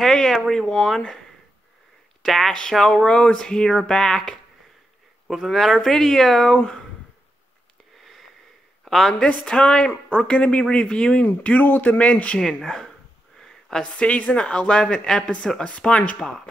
Hey everyone, Dash L Rose here, back with another video. This time we're going to be reviewing Doodle Dimension, a season 11 episode of SpongeBob.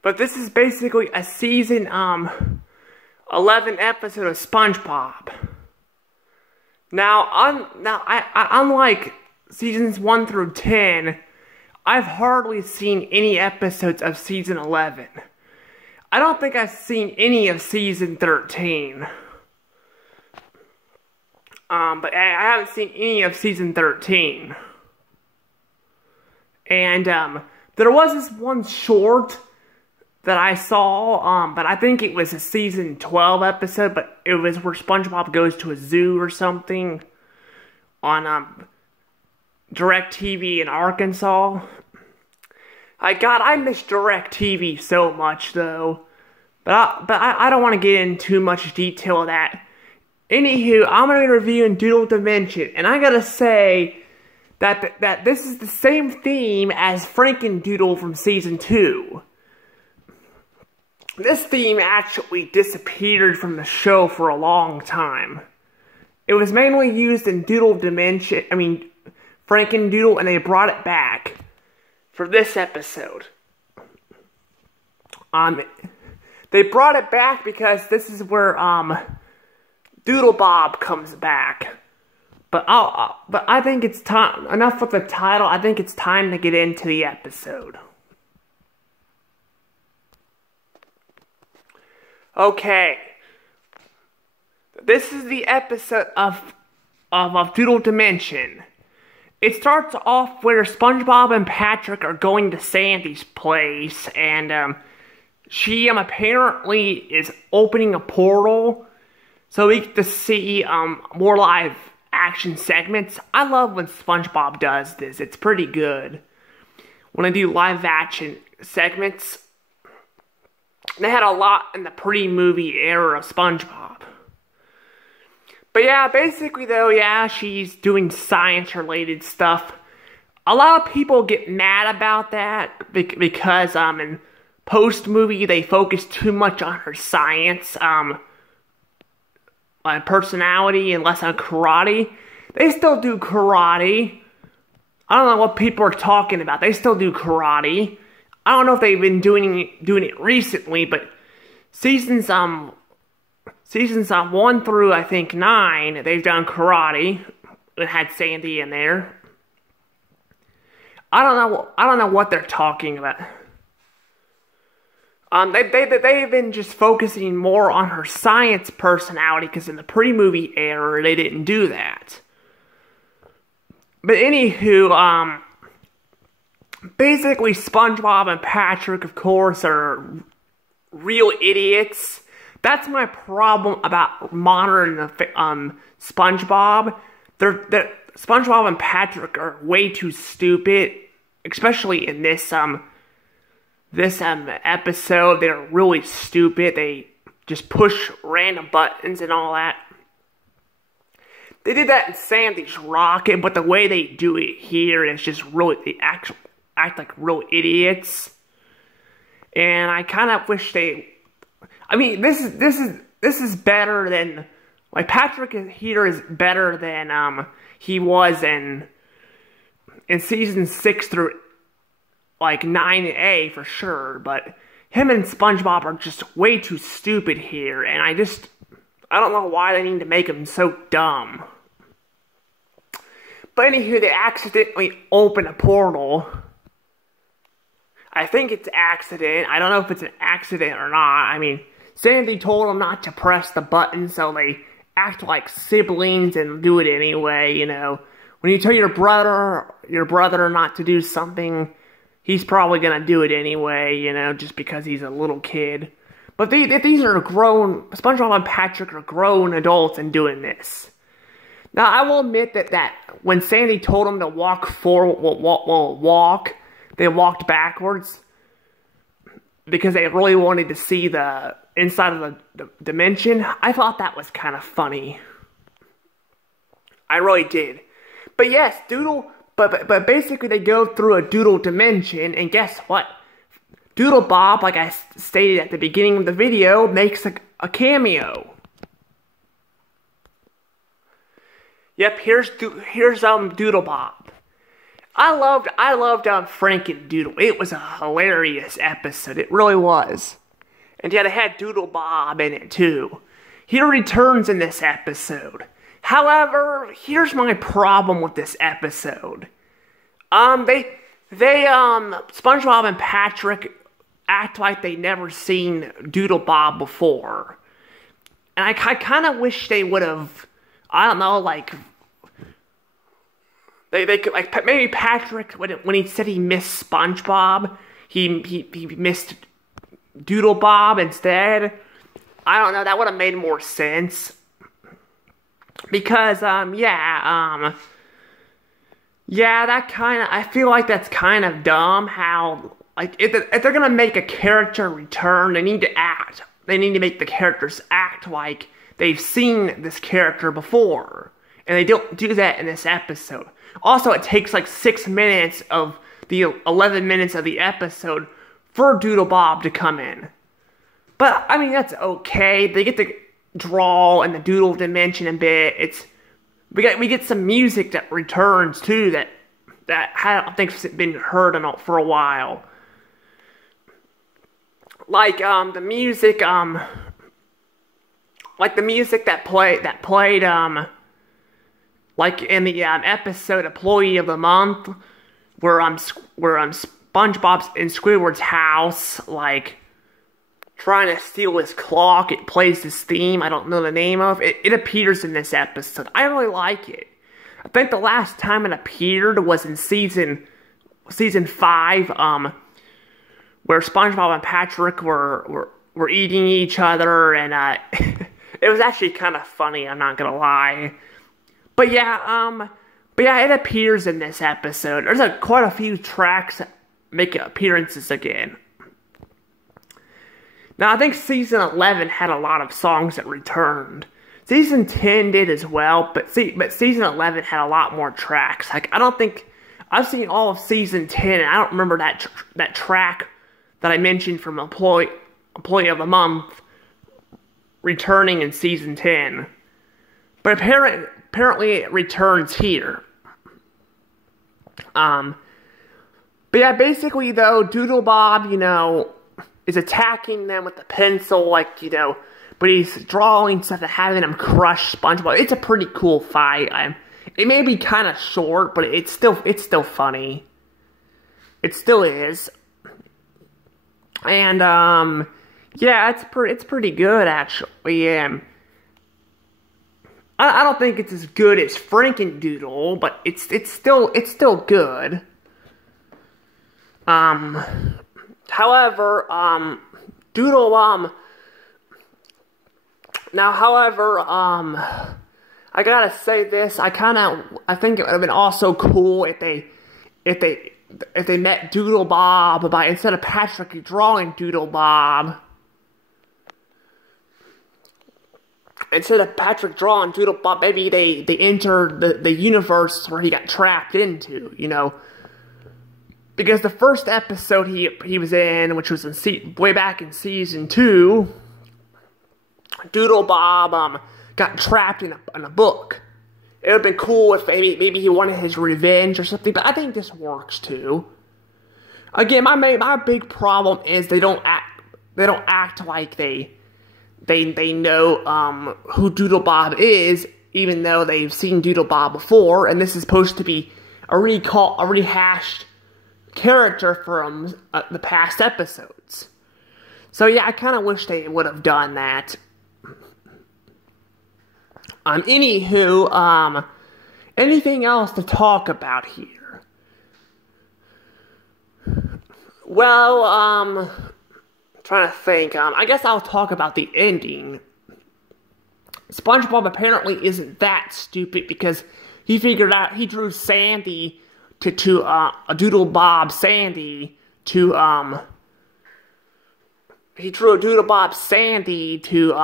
But this is basically a season 11 episode of SpongeBob. Now, unlike seasons 1 through 10, I've hardly seen any episodes of season 11. I don't think I've seen any of season 13. But I haven't seen any of season 13. And, there was this one short that I saw, but I think it was a season 12 episode, but it was where SpongeBob goes to a zoo or something on, DirecTV in Arkansas. I miss DirecTV so much, though, but I don't want to get into too much detail of that. Anywho, I'm going to be reviewing Doodle Dimension, and I gotta say that this is the same theme as Frankendoodle from season 2. This theme actually disappeared from the show for a long time. It was mainly used in Frankendoodle, and they brought it back for this episode. They brought it back because this is where, Doodle Bob comes back. But I think it's time, enough with the title, I think it's time to get into the episode. Okay, this is the episode of Doodle Dimension. It starts off where SpongeBob and Patrick are going to Sandy's place, and she apparently is opening a portal so we get to see more live action segments. I love when SpongeBob does this. It's pretty good when they do live action segments. They had a lot in the pre-movie era of SpongeBob. But yeah, basically though, yeah, she's doing science-related stuff. A lot of people get mad about that because in post-movie they focus too much on her science, on personality and less on karate. They still do karate. I don't know what people are talking about. They still do karate. I don't know if they've been doing it recently, but seasons 1 through I think 9, they've done karate. It had Sandy in there. I don't know what they're talking about. They've been just focusing more on her science personality because in the pre-movie era they didn't do that. But anywho, basically, SpongeBob and Patrick, of course, are real idiots. That's my problem about modern SpongeBob. SpongeBob and Patrick are way too stupid, especially in this episode. They're really stupid. They just push random buttons and all that. They did that in Sandy's Rocket, but the way they do it here is just really, they act like real idiots, and I kind of wish they. I mean, this is better than, like, Patrick here is better than he was in season 6 through like 9A for sure. But him and SpongeBob are just way too stupid here, and I don't know why they need to make him so dumb. But anywho, they accidentally open a portal. I think it's an accident. I don't know if it's an accident or not. I mean, Sandy told them not to press the button, so they act like siblings and do it anyway, you know. When you tell your brother not to do something, he's probably gonna do it anyway, you know, just because he's a little kid. But these are grown, SpongeBob and Patrick are grown adults and doing this. Now, I will admit that when Sandy told them to walk forward, they walked backwards because they really wanted to see the inside of the dimension. I thought that was kind of funny. I really did. But yes, Doodle, but basically they go through a Doodle dimension, and guess what? Doodle Bob, like I stated at the beginning of the video, makes a cameo. Yep, here's Doodle Bob. I loved Franken-Doodle. It was a hilarious episode. It really was. And yet it had Doodle Bob in it too. He returns in this episode. However, here's my problem with this episode. SpongeBob and Patrick act like they never seen Doodle Bob before. And I kind of wish they would have, I don't know, like, they could, like, maybe Patrick, when he said he missed SpongeBob, he missed Doodle Bob instead. I don't know, that would have made more sense. Because, yeah, that kind of, I feel like that's kind of dumb how, like, if they're gonna make a character return, they need to make the characters act like they've seen this character before. And they don't do that in this episode. Also, it takes like 6 minutes of the 11 minutes of the episode for Doodle Bob to come in. But, I mean, that's okay. They get to draw in the Doodle dimension a bit. We get some music that returns, too, that I don't think has been heard for a while. Like, the music that played, like in the episode Employee of the Month, where SpongeBob's in Squidward's house, like, trying to steal his clock. It plays this theme I don't know the name of. It appears in this episode. I really like it. I think the last time it appeared was in season 5, where SpongeBob and Patrick were eating each other, and it was actually kind of funny, I'm not gonna lie. But yeah, it appears in this episode. There's quite a few tracks that make appearances again. Now, I think Season 11 had a lot of songs that returned. Season 10 did as well, but Season 11 had a lot more tracks. Like, I don't think... I've seen all of Season 10, and I don't remember that track that I mentioned from Employee of the Month returning in Season 10. But apparently it returns here. But yeah, basically, though, Doodle Bob, you know, is attacking them with the pencil, like, you know, but he's drawing stuff and having him crush SpongeBob. It's a pretty cool fight. It may be kind of short, but it's still funny. It still is. And, yeah, it's pretty good, actually. I don't think it's as good as Franken-Doodle, but it's still good. However, Doodle, I gotta say this, I think it would have been also cool if they met Doodle Bob by, instead of Patrick drawing Doodle Bob, instead of Patrick drawing Doodle Bob, maybe they entered the universe where he got trapped into, you know. Because the first episode he was in, which was way back in Season 2, Doodle Bob got trapped in a book. It would have been cool if maybe he wanted his revenge or something, but I think this works too. Again, my big problem is they don't act like they know who Doodle Bob is, even though they've seen Doodle Bob before, and this is supposed to be a rehashed character from the past episodes. So yeah, I kind of wish they would have done that. Anywho, anything else to talk about here? Well, trying to think, I guess I'll talk about the ending. SpongeBob apparently isn't that stupid because he figured out, he drew Sandy a Doodle Bob Sandy to, he drew a Doodle Bob Sandy to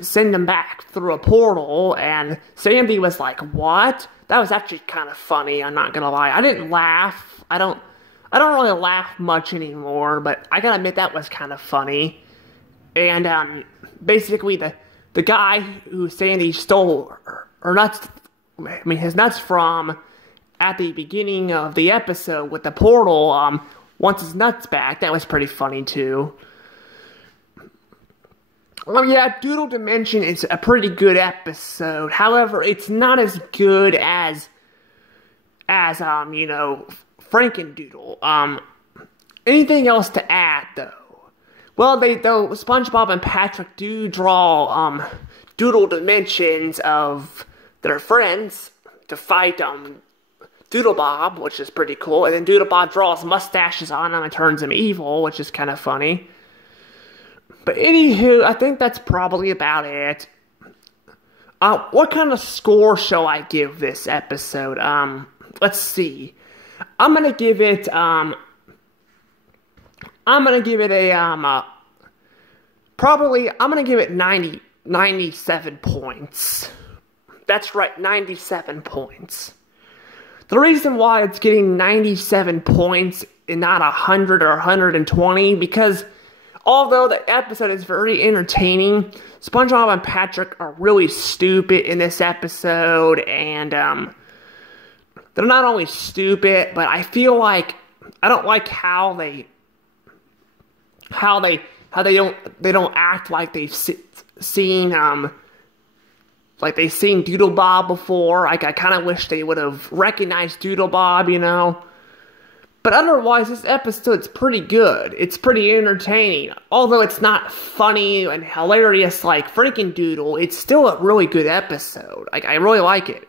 send him back through a portal, and Sandy was like, "What?" That was actually kind of funny, I'm not gonna lie. I didn't laugh. I don't really laugh much anymore, but I gotta admit that was kind of funny. And basically the guy who Sandy stole her nuts, his nuts from at the beginning of the episode with the portal, wants his nuts back. That was pretty funny too. Yeah, Doodle Dimension is a pretty good episode. However, it's not as good as Frankendoodle. Anything else to add, though? Well, though SpongeBob and Patrick do draw, Doodle Dimensions of their friends to fight, Doodle Bob, which is pretty cool. And then Doodle Bob draws mustaches on him and turns him evil, which is kind of funny. But anywho, I think that's probably about it. What kind of score shall I give this episode? Let's see. I'm gonna give it a, probably, I'm gonna give it 97 points. That's right, 97 points. The reason why it's getting 97 points and not 100 or 120, because although the episode is very entertaining, SpongeBob and Patrick are really stupid in this episode, and they're not only stupid, but I feel like I don't like how they don't act like they've seen Doodle Bob before. Like, I kind of wish they would have recognized Doodle Bob, you know. But otherwise, this episode's pretty good. It's pretty entertaining. Although it's not funny and hilarious like Frankendoodle, it's still a really good episode. Like, I really like it.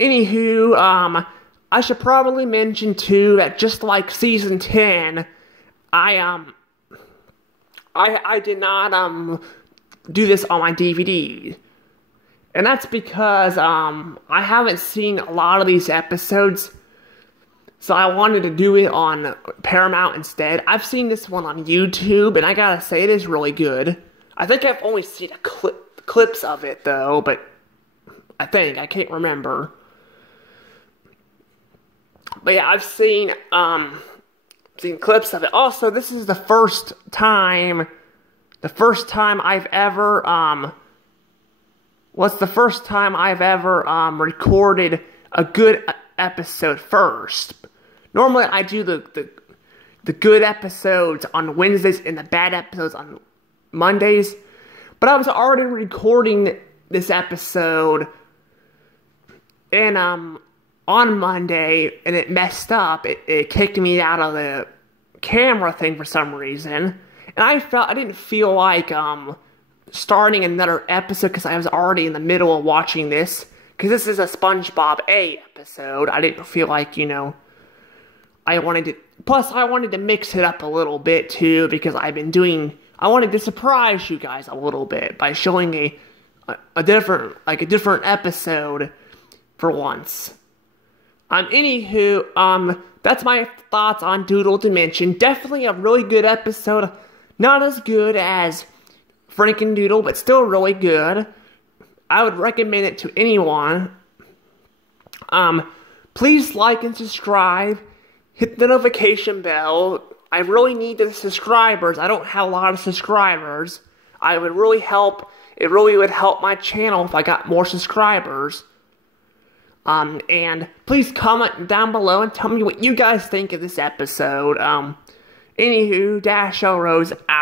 Anywho, I should probably mention too that just like season 10, I did not do this on my DVD. And that's because, I haven't seen a lot of these episodes, so I wanted to do it on Paramount instead. I've seen this one on YouTube, and I gotta say, it is really good. I think I've only seen clips of it, though, but I can't remember. But yeah, I've seen clips of it. Also, this is the first time I've ever, recorded a good episode first. Normally, I do the good episodes on Wednesdays and the bad episodes on Mondays. But I was already recording this episode on Monday, and it messed up. It kicked me out of the camera thing for some reason. And I didn't feel like, starting another episode because I was already in the middle of watching this. Because this is a SpongeBob A episode. I didn't feel like, plus I wanted to mix it up a little bit too, because I wanted to surprise you guys a little bit by showing a different episode for once. Anywho, that's my thoughts on Doodle Dimension. Definitely a really good episode. Not as good as Frankendoodle, but still really good. I would recommend it to anyone. Please like and subscribe. Hit the notification bell. I really need the subscribers. I don't have a lot of subscribers. It really would help my channel if I got more subscribers. And please comment down below and tell me what you guys think of this episode. Anywho, Dash Rose out.